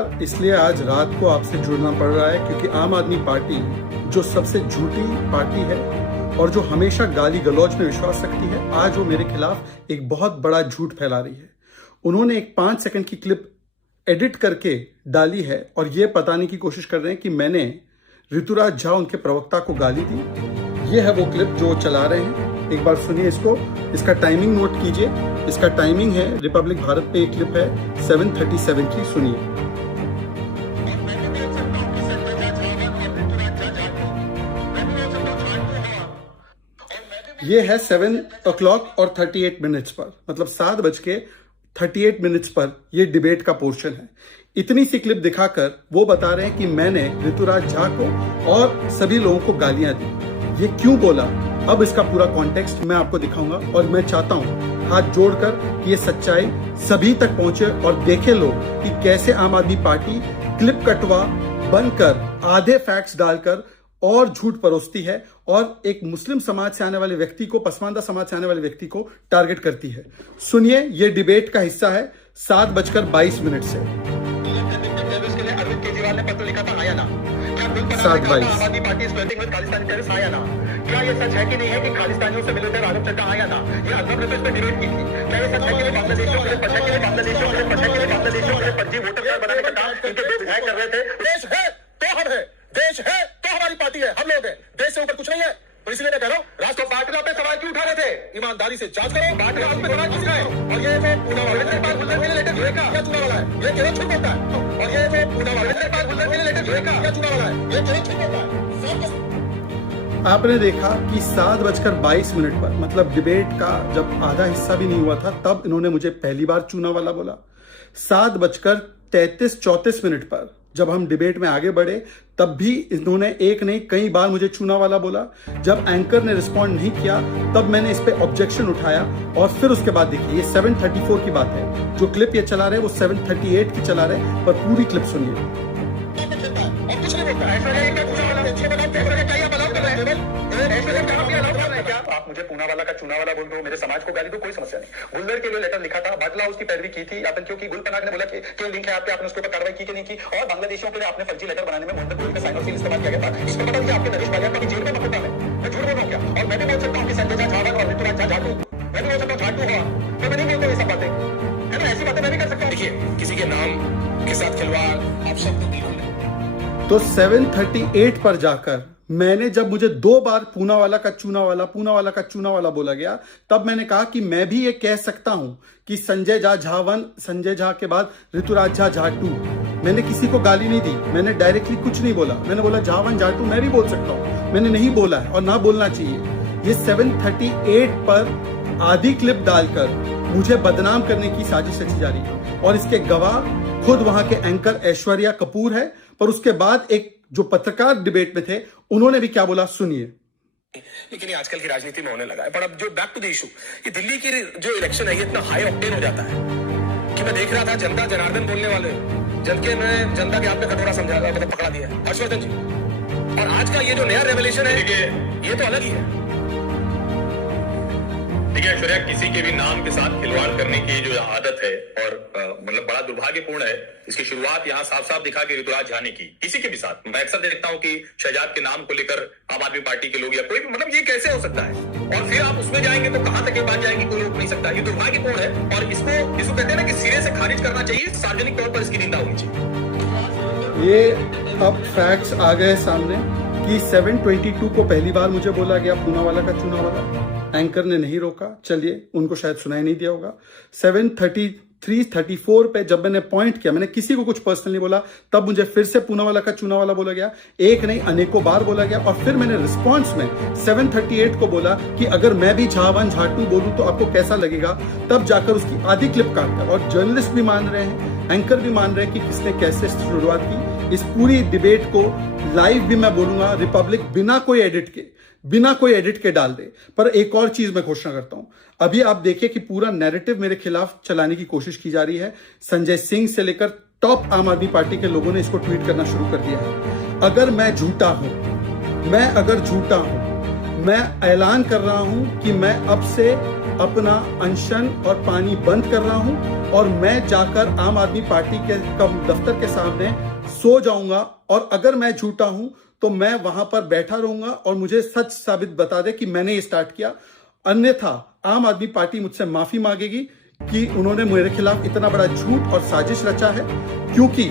नमस्कार। इसलिए आज रात को आपसे जुड़ना पड़ रहा है क्योंकि आम आदमी पार्टी जो सबसे झूठी पार्टी है और जो हमेशा गाली गलौज में विश्वास रखती है, आज वो मेरे खिलाफ एक बहुत बड़ा झूठ फैला रही है। उन्होंने एक 5 सेकंड की क्लिप एडिट करके डाली है और ये बताने की कोशिश कर रहे हैं कि मैंने ऋतुराज झा उनके प्रवक्ता को गाली दी। ये है वो क्लिप जो चला रहे हैं, एक बार सुनिए इसको। इसका टाइमिंग नोट कीजिए, इसका टाइमिंग है रिपब्लिक भारत पे एक क्लिप है 7:37 की। सुनिए। ये है 7 और 38 पर, मतलब 7:38 पर ये डिबेट का पोर्शन है। इतनी सी क्लिप दिखाकर वो बता रहे हैं कि मैंने ऋतुराज झा को और सभी लोगों को गालियां दी। ये क्यों बोला, अब इसका पूरा कॉन्टेक्स्ट मैं आपको दिखाऊंगा और मैं चाहता हूं हाथ जोड़कर कि ये सच्चाई सभी तक पहुंचे और देखे लोग कि कैसे आम आदमी पार्टी क्लिप कटवा बनकर आधे फैक्ट्स डालकर और झूठ परोसती है और एक मुस्लिम समाज से आने वाले व्यक्ति को, पसमानदा समाज से आने वाले व्यक्ति को टारगेट करती है। सुनिए, ये डिबेट का हिस्सा है 7:22 से। अरविंद केजरीवाल ने पत्र लिखा था, आया ना? क्या आम आदमी party is flirting with Khalistani terrorist, आया ना? क्या ये सच है कि नहीं है कि खालिस्तानियों से मिले थे राघव चड्ढा, आया ना? ये अर्नब ने तो इस पर डिबेट की थी। क्या ये सच है कि बांग्लादेशियों के फर्जी वोटर कार्ड बनाने का काम इनके बेवजह कर रहे थे? देश है तो हम है, देश है तो हमारी पार्टी है, हम लोग हैं, देश से ऊपर कुछ नहीं है। तो इसलिए मैं कह रहा हूँ, राष्ट्र पाटला पे सवाल क्यों उठा रहे थे? ईमानदारी से जांच करो, पाटला पे सवाल क्यों उठाए? और ये जो पूना वाले लेटर जुड़ेगा क्या चुनाव वाला है? ये केवल छुप होता है। और ये जो पूना वाले लेटर जुड़ेगा क्या चुनाव वाला है? ये केवल छुप होता है। आपने देखा कि 7:22 पर, मतलब डिबेट का जब आधा हिस्सा भी नहीं हुआ था, तब इन्होंने मुझे पहली बार चूना वाला बोला। 7:33-34 पर जब हम डिबेट में आगे बढ़े, तब भी इन्होंने एक नहीं कई बार मुझे चूना वाला बोला। जब एंकर ने रिस्पॉन्ड नहीं किया, तब मैंने इस पे ऑब्जेक्शन उठाया और फिर उसके बाद देखिए, ये 7:34 की बात है। जो क्लिप ये चला रहे हैं वो 7:38 की चला रहे हैं, पर पूरी क्लिप सुनिए। आप मुझे पूना वाला का चूना वाला बोल दो, मेरे समाज को गाली दो, कोई समस्या नहीं। गुल्लर के लिए लेटर लिखा था, बाटला उसकी पैरवी की थी, आतंकियों की। गुल पनाग ने बोला कि लिंक है आपके, आपने उसके ऊपर कार्रवाई की कि नहीं की? और बांग्लादेशियों के लिए आपने फर्जी लेटर बनाने में मोहम्मद गोल का साइन और सील इस्तेमाल किया गया था। इसको पता नहीं आपके नरेश भालिया का जेल में मकूदा है। मैं झूठ बोल रहा हूं क्या? और मैं भी बोल सकता हूं कि संजय झा झाटू और ऋतुराज झा झाटू, मैं भी बोल सकता हूं झाटू हुआ, मैं नहीं बोलता ये सब बातें, है ना? ऐसी बातें मैं भी कर सकता हूं। देखिए, किसी के नाम के साथ खिलवाड़ आप सब तो 7:38 पर जाकर मैंने, जब मुझे 2 बार पूना वाला का चूना वाला, पूना वाला का चूना वाला बोला गया, तब मैंने कहा कि मैं भी ये कह सकता हूं कि संजय झा झावन, संजय झा के बाद ऋतुराज झा झाटू। मैंने किसी को गाली नहीं दी, मैंने डायरेक्टली कुछ नहीं बोला। मैंने बोला झावन झाटू मैं भी बोल सकता हूं, मैंने नहीं बोला है और ना बोलना चाहिए। ये 7:38 पर आधी क्लिप डालकर मुझे बदनाम करने की साजिश रची जा रही है और इसके गवाह खुद वहां के एंकर ऐश्वर्या कपूर है। पर उसके बाद एक जो पत्रकार डिबेट में थे, उन्होंने भी क्या बोला, सुनिए। लेकिन ये आजकल की राजनीति में होने लगा है। पर अब जो बैक टू द इशू, ये दिल्ली की जो इलेक्शन है, ये इतना हाई ऑक्टेन हो जाता है कि मैं देख रहा था जनता जनार्दन बोलने वाले जनके में जनता के हाथ में कटोरा समझा, मतलब पकड़ा दिया हर्षवर्धन जी। और आज का ये जो नया रेवोल्यूशन है, ये तो अलग ही है। देखिए ऐश्वर्या, किसी के भी नाम के साथ खिलवाड़ करने की जो आदत है और मतलब बड़ा दुर्भाग्यपूर्ण है, इसकी शुरुआत यहाँ साफ साफ दिखा के ऋतुराज झा ने की। किसी के भी साथ मैं अक्सर देखता हूँ कि शहजाद के नाम को लेकर आम आदमी पार्टी के लोग या कोई भी, मतलब ये कैसे हो सकता है? और फिर आप उसमें जाएंगे तो कहां तक ये बात जाएंगी, कोई रोक नहीं सकता। ये दुर्भाग्यपूर्ण है और इसको कहते हैं ना कि सिरे से खारिज करना चाहिए, सार्वजनिक तौर पर इसकी निंदा होनी चाहिए। ये अब फैक्ट्स आ गए सामने कि 7:22 को पहली बार मुझे बोला गया पूना वाला का चूना वाला, एंकर ने नहीं रोका। चलिए, उनको शायद सुनाई नहीं दिया होगा। 7:33-34 पे जब मैंने पॉइंट किया, मैंने किसी को कुछ पर्सनली बोला, तब मुझे फिर से पूना वाला का चूना वाला बोला गया। एक नहीं अनेकों बार बोला गया और फिर मैंने रिस्पॉन्स में 7:38 को बोला कि अगर मैं भी झावन झाटू बोलूं तो आपको कैसा लगेगा। तब जाकर उसकी आधी क्लिप काटकर, और जर्नलिस्ट भी मान रहे हैं, एंकर भी मान रहे हैं कि किसने कैसे शुरुआत की। इस पूरी डिबेट को लाइव भी मैं बोलूंगा, रिपब्लिक बिना कोई एडिट के डाल दे। पर एक और चीज मैं घोषणा करता हूं, अभी आप देखिए कि पूरा नैरेटिव मेरे खिलाफ चलाने की कोशिश की जा रही है। संजय सिंह से लेकर टॉप आम आदमी पार्टी के लोगों ने इसको ट्वीट करना शुरू कर दिया है। अगर मैं झूठा हूं, मैं ऐलान कर रहा हूं कि मैं अब से अपना अनशन और पानी बंद कर रहा हूं और मैं जाकर आम आदमी पार्टी के दफ्तर के सामने सो जाऊंगा और अगर मैं झूठा हूं तो मैं वहां पर बैठा रहूंगा और मुझे सच साबित बता दे कि मैंने ये स्टार्ट किया। अन्यथा आम आदमी पार्टी मुझसे माफी मांगेगी कि उन्होंने मेरे खिलाफ इतना बड़ा झूठ और साजिश रचा है, क्योंकि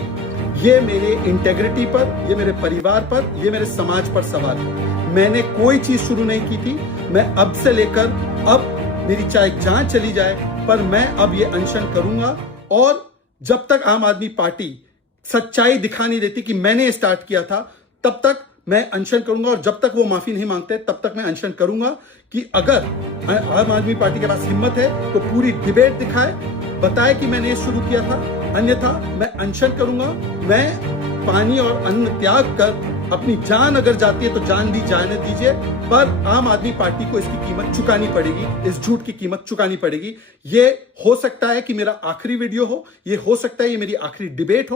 ये मेरे इंटेग्रिटी पर, ये मेरे परिवार पर, ये मेरे समाज पर सवाल है। मैंने कोई चीज शुरू नहीं की थी। मैं अब से लेकर अब मेरी चाहे जान चली जाए पर मैं अब ये अनशन करूंगा और जब तक आम आदमी पार्टी सच्चाई दिखा नहीं देती कि मैंने ये स्टार्ट किया था तब तक मैं अनशन करूंगा और जब तक वो माफी नहीं मांगते तब तक मैं अनशन करूंगा कि अगर आम आदमी पार्टी के पास हिम्मत है तो पूरी डिबेट दिखाए, बताए कि मैंने ये शुरू किया था, अन्यथा मैं अनशन करूंगा। मैं पानी और अन्न त्याग कर अपनी जान अगर जाती है तो जान दी जाने दीजिए, पर आम आदमी पार्टी को इसकी कीमत चुकानी पड़ेगी, इस झूठ की कीमत चुकानी पड़ेगी। ये हो सकता है कि मेरा आखिरी वीडियो हो, ये हो सकता है ये मेरी आखिरी डिबेट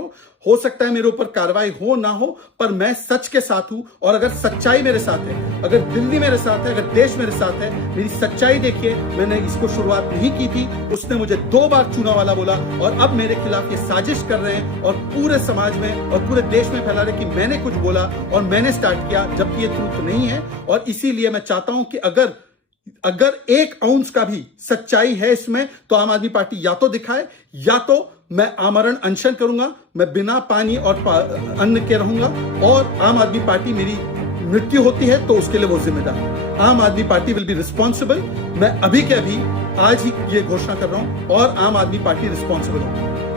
हो सकता है मेरे ऊपर कार्रवाई हो ना हो, पर मैं सच के साथ हूं और अगर सच्चाई मेरे साथ है, अगर दिल्ली मेरे साथ है, अगर देश मेरे साथ है, मेरी सच्चाई देखिए। मैंने इसको शुरुआत नहीं की थी, उसने मुझे 2 बार चूना वाला बोला और अब मेरे खिलाफ ये साजिश कर रहे हैं और पूरे समाज में और पूरे देश में फैला रहे कि मैंने कुछ बोला और मैंने स्टार्ट किया, जबकि ये ट्रूथ नहीं है। और इसीलिए मैं चाहता हूं कि अगर 1 आउंस का भी सच्चाई है इसमें तो आम आदमी पार्टी या तो दिखाए या तो मैं आमरण अनशन करूंगा, मैं बिना पानी और अन्न के रहूंगा और आम आदमी पार्टी मेरी मृत्यु होती है तो उसके लिए वो जिम्मेदार है। आम आदमी पार्टी विल बी रिस्पॉन्सिबल। मैं अभी के अभी आज ही ये घोषणा कर रहा हूं और आम आदमी पार्टी रिस्पॉन्सिबल होगी।